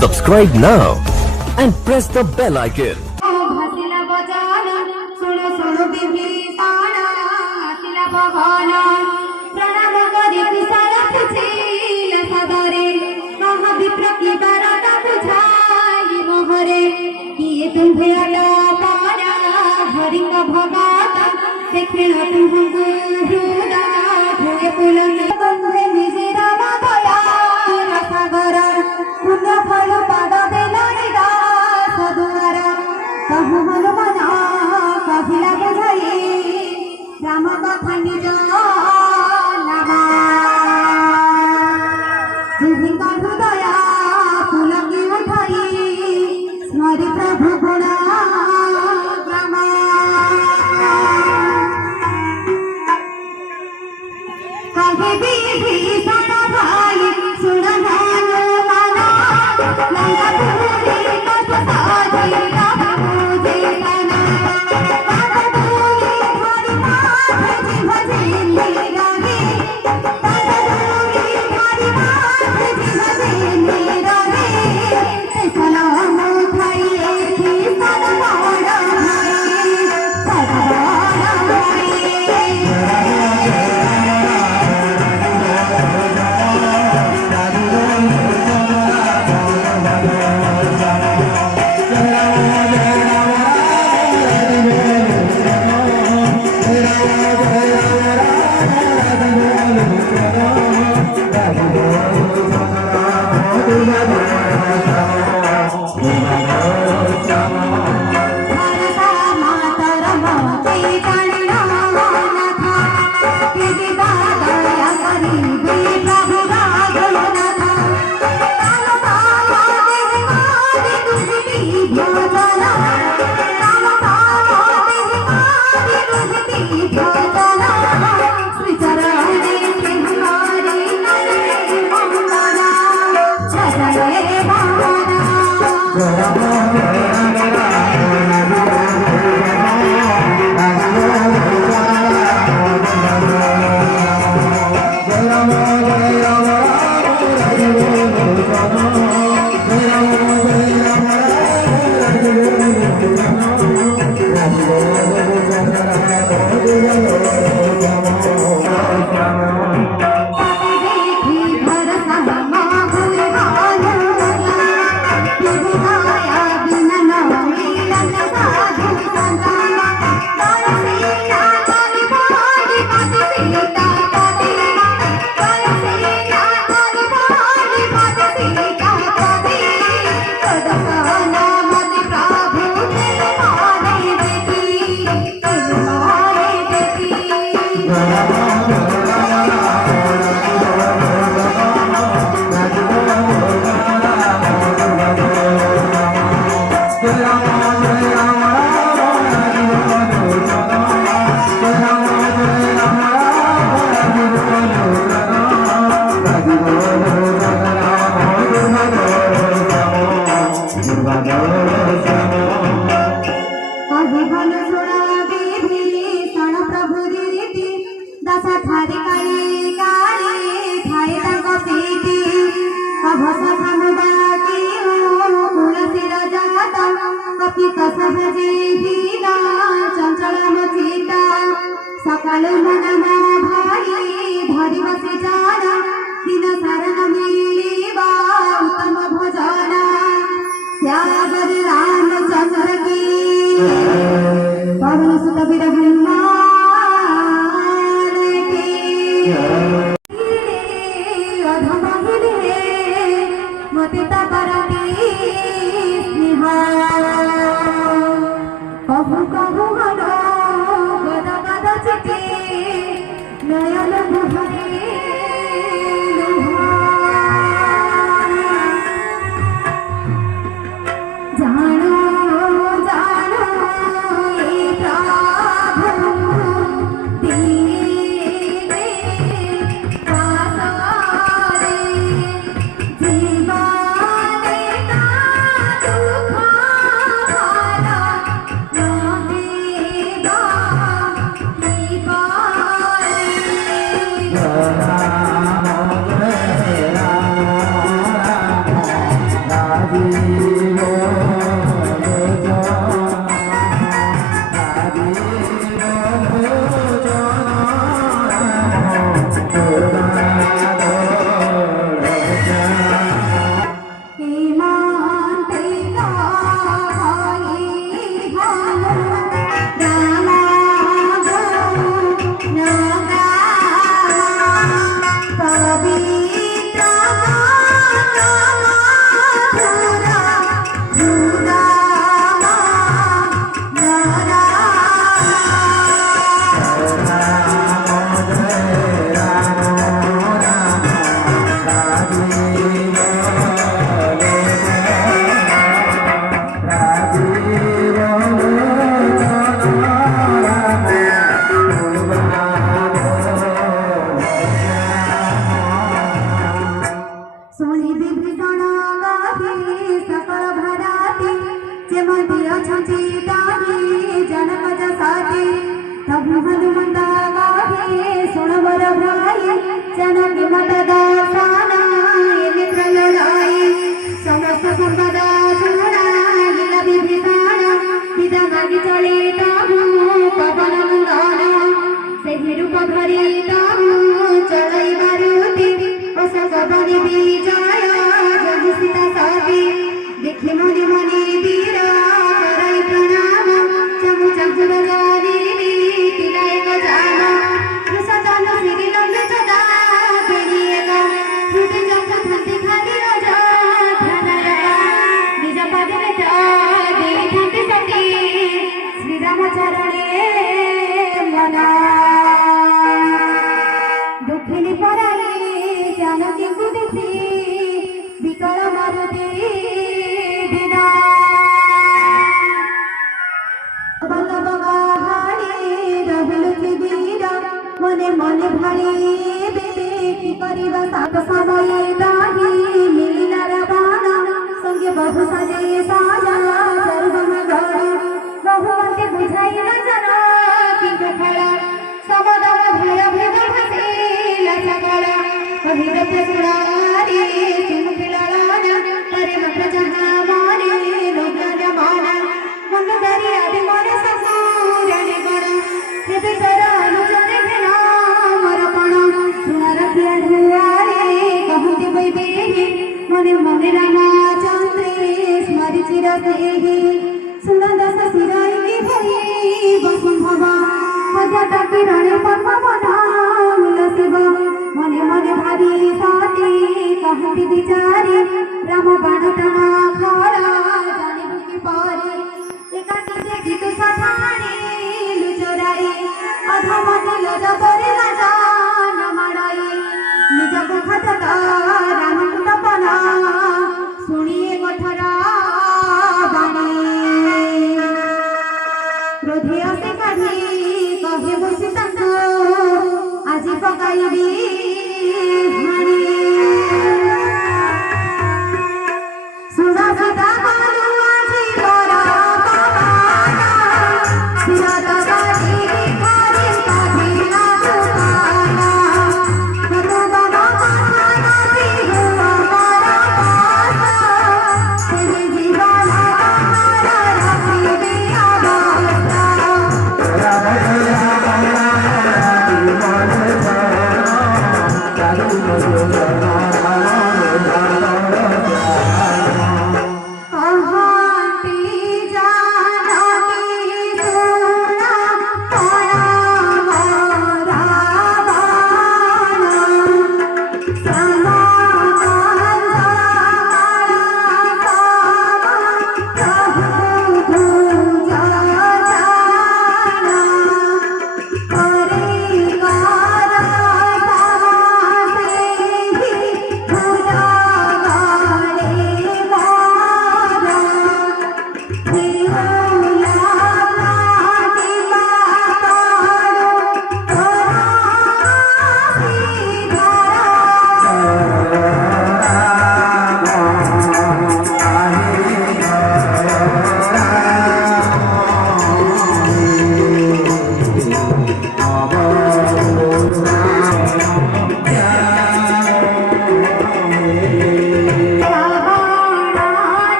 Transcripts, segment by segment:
Subscribe now and press the bell icon. Deva विकल मारुति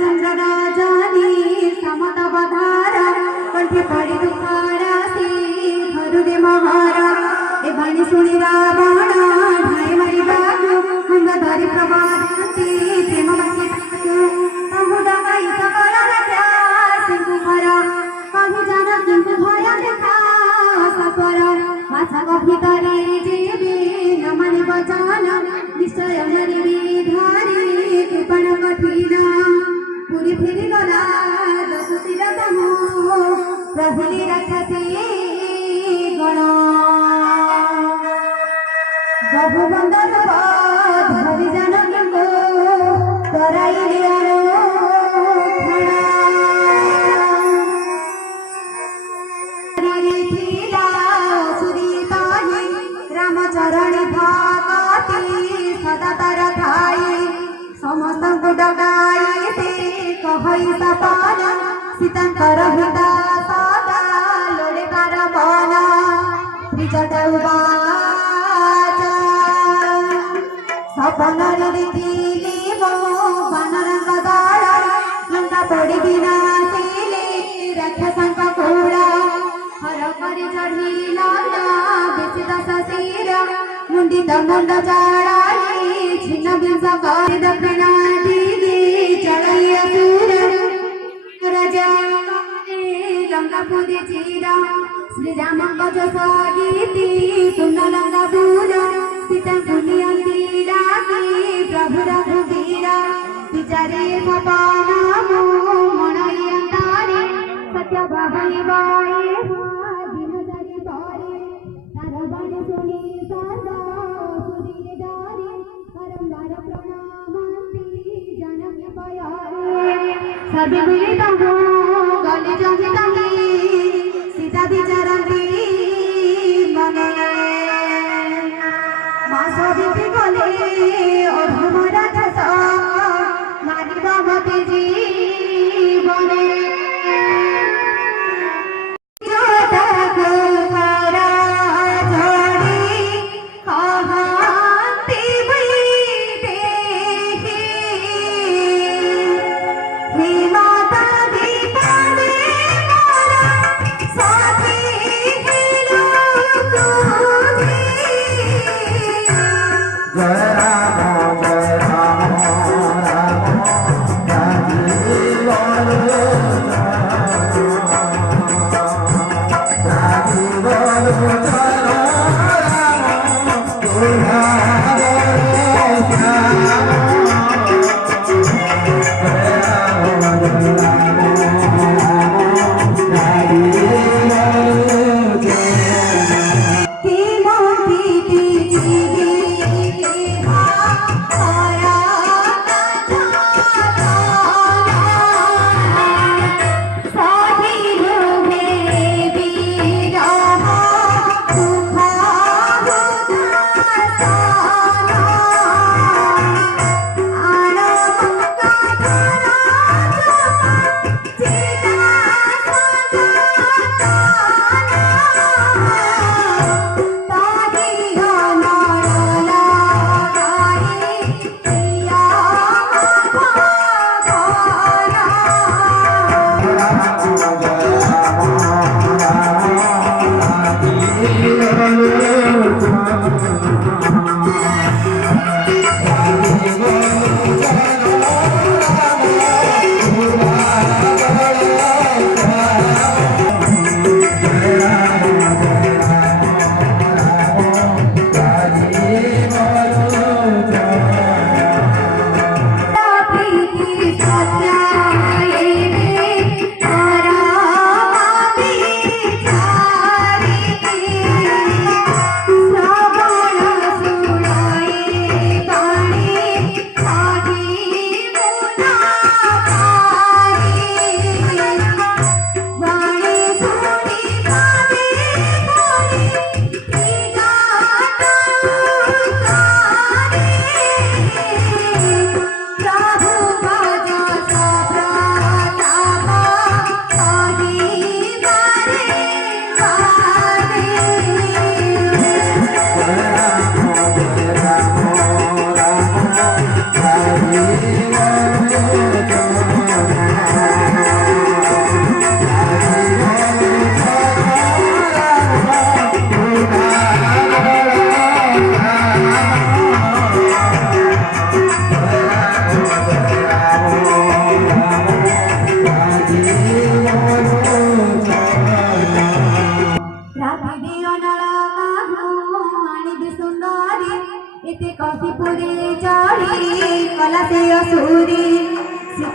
चंद्र राजानी समत बधारा कंठे पड़ी दुखारा सी धरु दे महारा ए बाणी सुनी रावण ढाई मारी बाजू हंग धरी प्रभाती प्रेम बाकी तहु डगाई सकल राजा सिंधु भरा कहु जाना किंतु भय देखा सपर माछा भितरे जीवी न मानि बचाना निश्चय हरि विधारी कृपण कठिन पुरी फिरी गला दस तीरथ प्रभुली राक्षसी गण बहु बंदर धरि जानकी को कराइले रामचरणी भागती सदा तर थाई समस्त को डगाई से कहई सपन सीतांकर हिता सदा लोड़े कार बन त्रिजट उवाच सपन देखिली मो वानरंग दल लंका पड़ी विनाशिले राक्षसंक कूड़ा हर करी चढ़िला बेसित शशिर मुंडित मुंड चढ़ाई छिन्न बिंस कर दक्षिण दिगे चढ़ाई असुर राजा लंका पुरी चीर श्री राम गज सगीति तुम लंका दूर सीता भूलियंती डाकी प्रभु रघुवीर विचारे सपन मनई अंतारे सत्य बहाई बाए दिन धरी पारे तार बाणी सुनी सदा सुधीर डारे परम्बार प्रणामंती जानकी पयारे सभी मिलित हो गले जंगिताही सीता विचारती मने मास बीती गले अधम राक्षस मारिबा मते जीवने प्रभु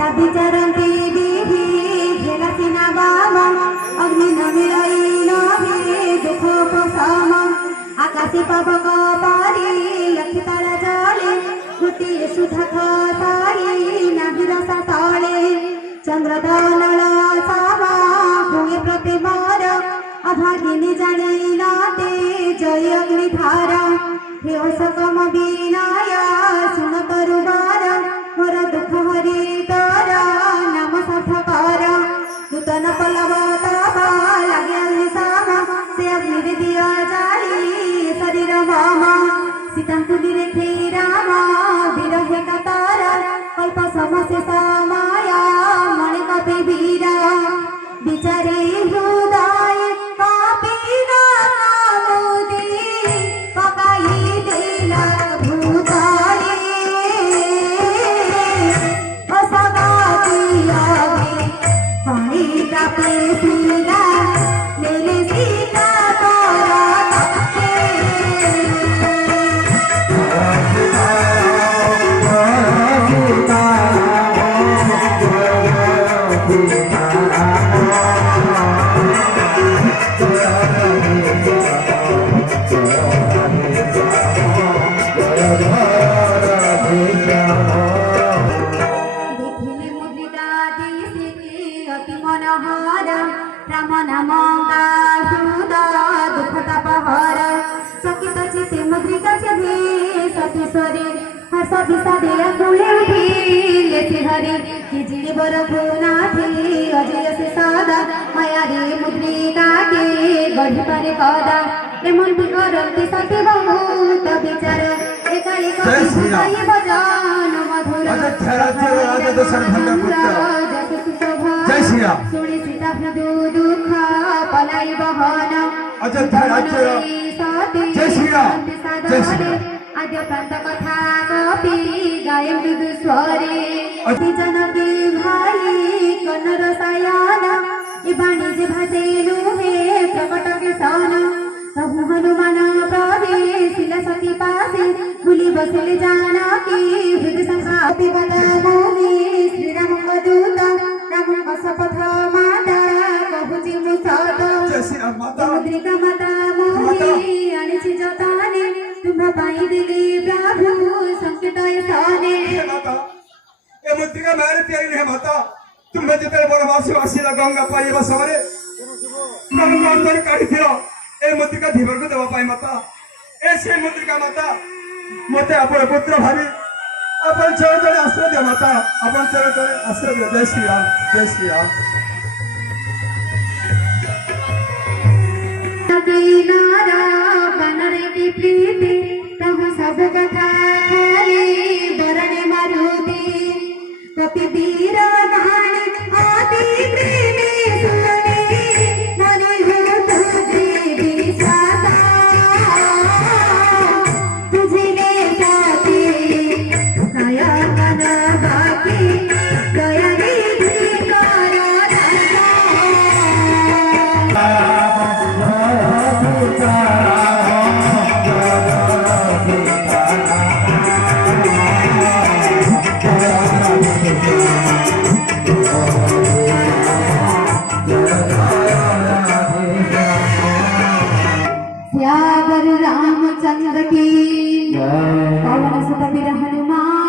सीता विचरन्ति विधि घेला सिना बाम अग्नि न मिलाई नहे दुख उपशम आकाशे पावक पारी लक्ष्मी तारा जले गोटिए सुधा खताई नाभिर तले चंद्रदनल सामा भूमि प्रति मर अभागिनी जानी नाते जय अग्निधार हे अशोकम विनय शुण तरुबार मोर दुख हरि तर नाम सार्थकर नूतन पल्लव तब लगे साम से अग्नि दिया जाली शरीर मम सीतांकु देखी राम विरहे कतार कल्प समसे माया मणि कपि वीर विचारे हृदय कापिना मोदी पकाई देला भूताले असगाती आवे पानी कापे पीला मेरे सीता तोरा देखिले मुद्रिका दिशे अति मनोहर राम नाम गाहुद दुख तापहर चकित चित्ते मुद्रिका छवि सतीश्वरी हर्ष विषादे आकुले उठिले श्रीहरि कि जिले बर गुनाथी अजय से सदा माया रे मुद्रिका के गढ़ी पारे कदा एमन करती सती बहुत विचार एकाई कवि भजन मधुर जय श्री राम। सुनी सीता दुख पलाई बहन अयोध्या राज्य जय श्री राम। जय श्री राम। आद्य प्रांत कथा कपि गाय मृदु स्वरे अति जनकी भाई कन्नर सायन ए वाणिज्य भाषेनु हे प्रकट किसान प्रभु हनुमान प्रवेशिला सती पासे भूली बसिले जानकी हृदय संघाति बलमुनि श्री राम दूत राम शपथ माता कहुची मुसत जय श्री राम माता। मुद्रिका माता मोहि अनिछि जताने तुम्ह पाई दिली प्रभु संकेत साने हे माता ए मुद्रिका मारे तियारी हे माता तुम्हें जिते वनवासी आसिला गंगा पाइबा समरे गंगा अंदर काढिथिलो ए मुद्रिका धीवर को देवा पाई माता ए से मुद्रिका माता मते अपन पुत्र भावी अपन चरण आश्रय दे माता अपन चरण आश्रय दे। जय श्री राम। जय श्री राम। नारा बनरे की प्रीति तहु सब कथा खाली बरणे मारुति कपि वीर गान आदि प्रेमी सुने मने हो तुझे विश्वासा तुझे ले जाते दया मन बाकी दया निधि करो श्यावर रामचंद्र की पवन सुत वीर हनुमान